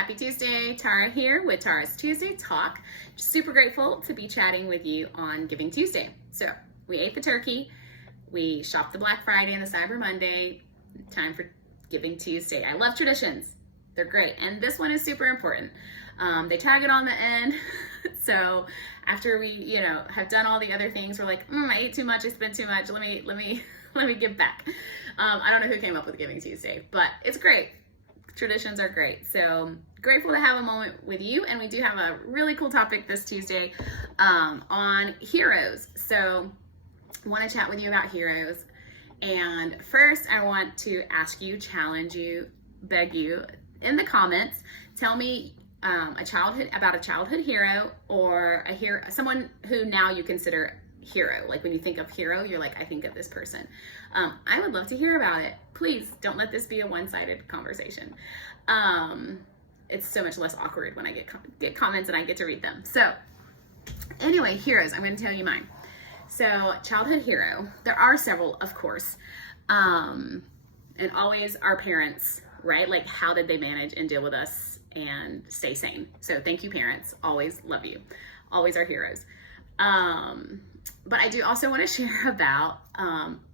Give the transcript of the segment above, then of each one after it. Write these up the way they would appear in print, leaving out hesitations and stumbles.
Happy Tuesday. Tara here with Tara's Tuesday Talk. Super grateful to be chatting with you on Giving Tuesday. So we ate the turkey, we shopped the Black Friday and the Cyber Monday. Time for Giving Tuesday. I love traditions. They're great. And this one is super important. They tag it on the end. So after we, have done all the other things, we're like, I ate too much, I spent too much. Let me give back. I don't know who came up with Giving Tuesday, but it's great. Traditions are great. So grateful to have a moment with you. And we do have a really cool topic this Tuesday on heroes. So I want to chat with you about heroes. And first I want to ask you, challenge you, beg you in the comments, tell me a childhood hero or a hero, someone who now you consider hero. Like when you think of hero, you're like, I think of this person. I would love to hear about it. Please don't let this be a one-sided conversation. It's so much less awkward when I get comments and I get to read them. So anyway, heroes, I'm going to tell you mine. So childhood hero, there are several, of course, and always our parents, right? Like how did they manage and deal with us and stay sane? So thank you, parents. Always love you. Always our heroes. But I do also want to share about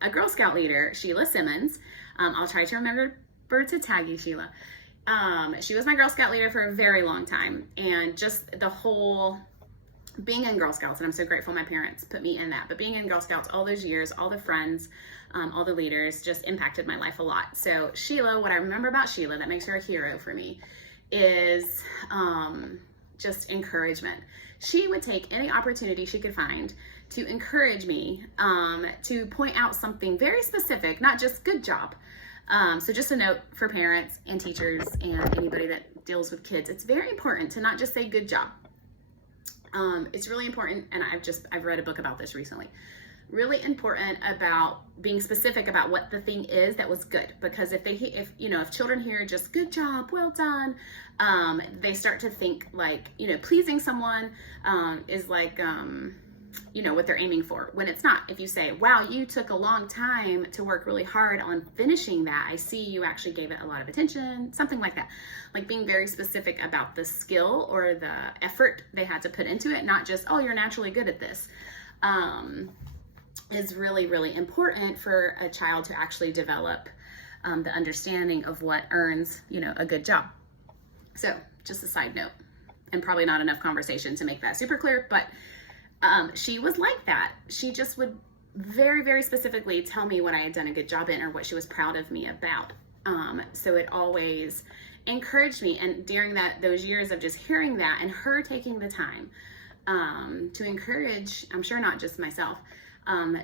a Girl Scout leader, Sheila Simmons. I'll try to remember to tag you, Sheila. She was my Girl Scout leader for a very long time, and just the whole being in Girl Scouts, and I'm so grateful my parents put me in that, but being in Girl Scouts all those years, all the friends, all the leaders just impacted my life a lot. So Sheila, what I remember about Sheila that makes her a hero for me is just encouragement. She would take any opportunity she could find to encourage me, to point out something very specific, not just good job. So just a note for parents and teachers and anybody that deals with kids, it's very important to not just say good job. It's really important, and I've read a book about this recently. Really important about being specific about what the thing is that was good, because if children hear just good job, well done, they start to think like, pleasing someone is like, what they're aiming for, when it's not. If you say, wow, you took a long time to work really hard on finishing that, I see you actually gave it a lot of attention, something like that. Like being very specific about the skill or the effort they had to put into it, not just, oh, you're naturally good at this, is really, really important for a child to actually develop the understanding of what earns, a good job. So just a side note, and probably not enough conversation to make that super clear, but she was like that. She just would very, very specifically tell me what I had done a good job in or what she was proud of me about. So it always encouraged me. And during those years of just hearing that and her taking the time to encourage, I'm sure not just myself,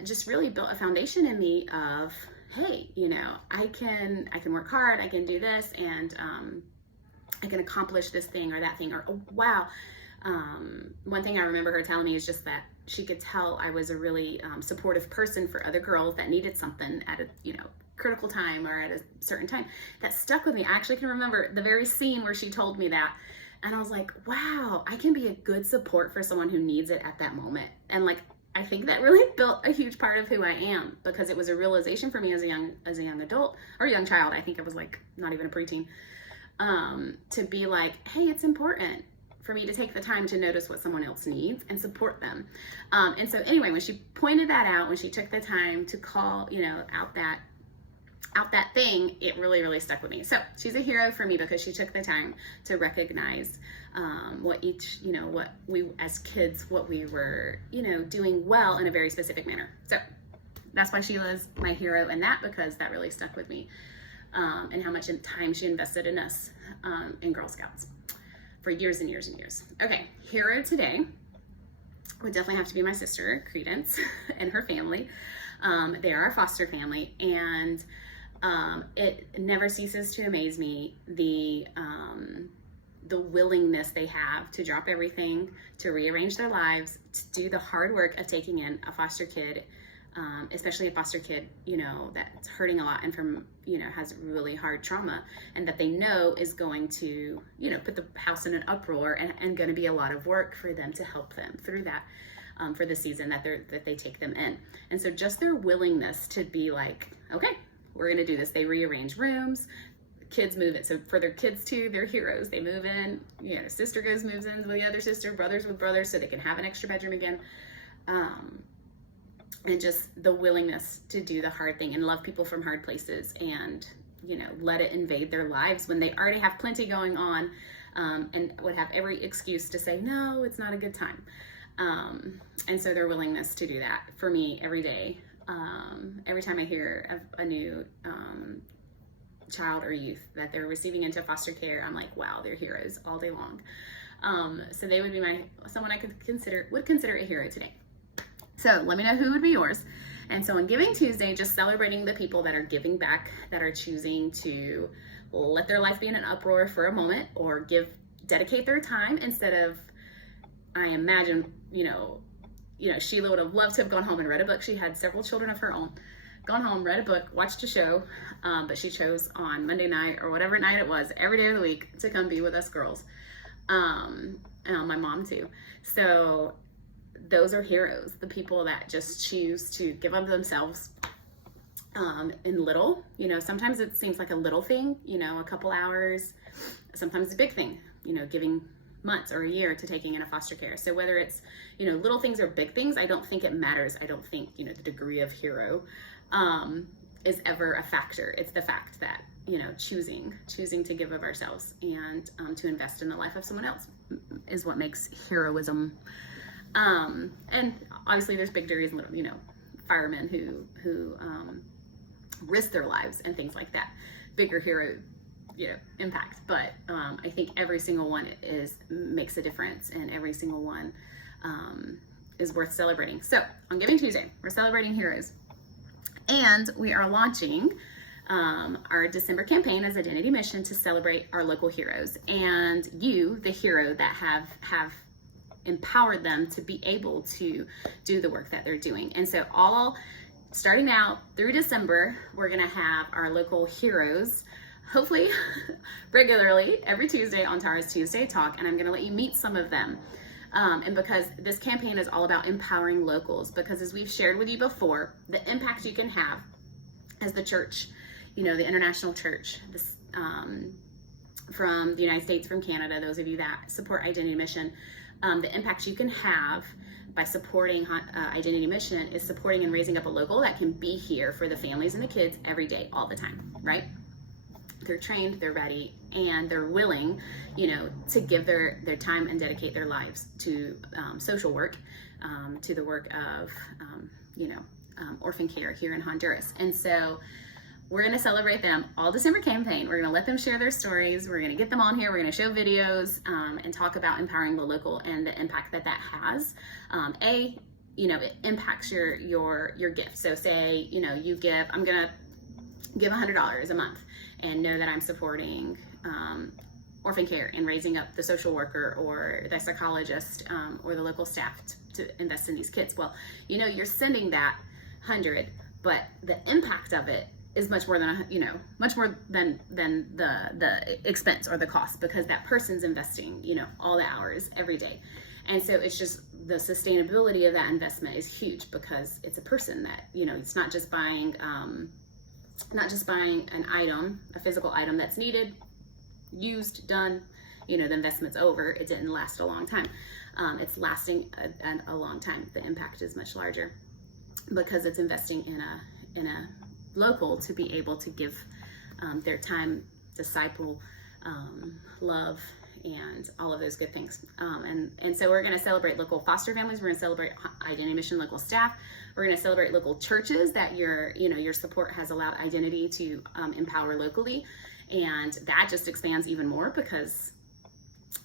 just really built a foundation in me of, hey, I can work hard, I can do this, and I can accomplish this thing or that thing, or, oh, wow. One thing I remember her telling me is just that she could tell I was a really supportive person for other girls that needed something at a critical time or at a certain time. That stuck with me. I actually can remember the very scene where she told me that, and I was like, wow, I can be a good support for someone who needs it at that moment. And like, I think that really built a huge part of who I am, because it was a realization for me as a young adult or a young child. I think I was like not even a preteen, to be like, hey, it's important for me to take the time to notice what someone else needs and support them. And so anyway, when she pointed that out, when she took the time to call, out that thing, it really, really stuck with me. So she's a hero for me because she took the time to recognize what we as kids, what we were, doing well in a very specific manner. So that's why Sheila's my hero in that, because that really stuck with me, and how much time she invested in us in Girl Scouts for years and years and years. Okay, hero today would definitely have to be my sister, Credence, and her family. They are a foster family, and it never ceases to amaze me the willingness they have to drop everything, to rearrange their lives, to do the hard work of taking in a foster kid, especially a foster kid, that's hurting a lot and from, has really hard trauma, and that they know is going to, put the house in an uproar and going to be a lot of work for them to help them through that, for the season that they take them in. And so just their willingness to be like, okay, we're going to do this. They rearrange rooms, kids move it. So for their kids too, they're heroes. They move in, you know, sister moves in with the other sister, brothers with brothers, so they can have an extra bedroom again. And just the willingness to do the hard thing and love people from hard places, and, you know, let it invade their lives when they already have plenty going on, and would have every excuse to say, no, it's not a good time. And so their willingness to do that for me every day. Every time I hear of a new child or youth that they're receiving into foster care, I'm like, wow, they're heroes all day long. So they would be someone I would consider a hero today. So let me know who would be yours. And so on Giving Tuesday, just celebrating the people that are giving back, that are choosing to let their life be in an uproar for a moment, or dedicate their time instead of, I imagine, you know, Sheila would have loved to have gone home and read a book. She had several children of her own. Gone home, read a book, watched a show, but she chose on Monday night or whatever night it was, every day of the week, to come be with us girls. And my mom too. So those are heroes, the people that just choose to give up themselves in little. You know, sometimes it seems like a little thing, you know, a couple hours. Sometimes it's a big thing, you know, giving months or a year to taking in a foster care. So whether it's, you know, little things or big things, I don't think it matters. I don't think, you know, the degree of hero is ever a factor. It's the fact that, you know, choosing to give of ourselves and to invest in the life of someone else is what makes heroism. And obviously there's big degrees, you know, firemen who risk their lives and things like that. Bigger hero, you know, impact. But I think every single one makes a difference, and every single one is worth celebrating. So on Giving Tuesday, we're celebrating heroes, and we are launching our December campaign as Identity Mission to celebrate our local heroes, and you, the hero that have empowered them to be able to do the work that they're doing. And so starting out through December, we're gonna have our local heroes, hopefully regularly every Tuesday on Tara's Tuesday Talk, and I'm gonna let you meet some of them. And because this campaign is all about empowering locals, because as we've shared with you before, the impact you can have as the church, you know, the international church, this, from the United States, from Canada, those of you that support Identity Mission, the impact you can have by supporting Identity Mission is supporting and raising up a local that can be here for the families and the kids every day, all the time, right? They're trained, they're ready, and they're willing, you know, to give their time and dedicate their lives to social work, to the work of, you know, orphan care here in Honduras. And so we're going to celebrate them all December campaign. We're going to let them share their stories. We're going to get them on here. We're going to show videos and talk about empowering the local and the impact that has. You know, it impacts your gift. So say, you know, I'm going to give $100 a month and know that I'm supporting orphan care and raising up the social worker or the psychologist or the local staff to invest in these kids. Well, you know, you're sending that 100, but the impact of it is much more than, you know, much more than the expense or the cost, because that person's investing, you know, all the hours every day. And so it's just the sustainability of that investment is huge, because it's a person that, you know, it's not just buying an item, a physical item that's needed, used, done, you know, the investment's over. It didn't last a long time. It's lasting a long time. The impact is much larger because it's investing in a local to be able to give their time, disciple, love, and all of those good things. And so we're going to celebrate local foster families. We're going to celebrate Identity Mission local staff. We're going to celebrate local churches that your support has allowed Identity to empower locally. And that just expands even more because,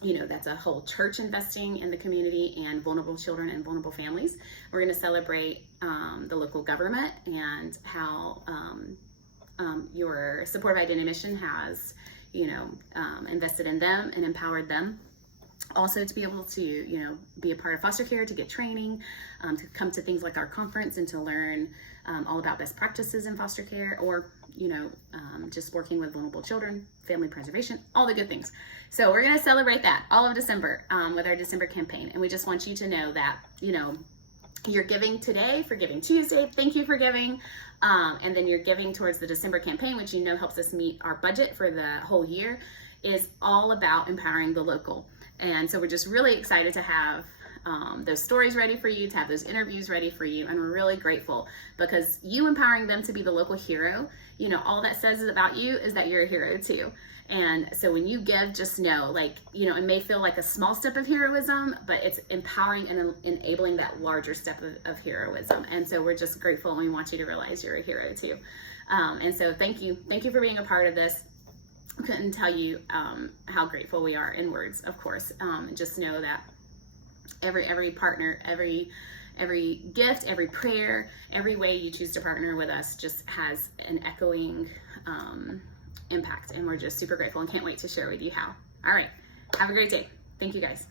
you know, that's a whole church investing in the community and vulnerable children and vulnerable families. We're going to celebrate the local government and how your support of Identity Mission has, you know, invested in them and empowered them. Also to be able to, you know, be a part of foster care, to get training, to come to things like our conference and to learn all about best practices in foster care, or, you know, just working with vulnerable children, family preservation, all the good things. So we're going to celebrate that all of December with our December campaign. And we just want you to know that, you know, you're giving today for Giving Tuesday. Thank you for giving. And then you're giving towards the December campaign, which you know helps us meet our budget for the whole year, is all about empowering the local. And so we're just really excited to have those stories ready for you, to have those interviews ready for you. And we're really grateful because you empowering them to be the local hero, you know, all that says about you is that you're a hero too. And so when you give, just know, like, you know, it may feel like a small step of heroism, but it's empowering and enabling that larger step of heroism. And so we're just grateful, and we want you to realize you're a hero too. And so thank you for being a part of this. I couldn't tell you how grateful we are in words, of course. Just know that every partner, every gift, every prayer, every way you choose to partner with us just has an echoing impact, and we're just super grateful and can't wait to share with you how. All right, have a great day. Thank you guys.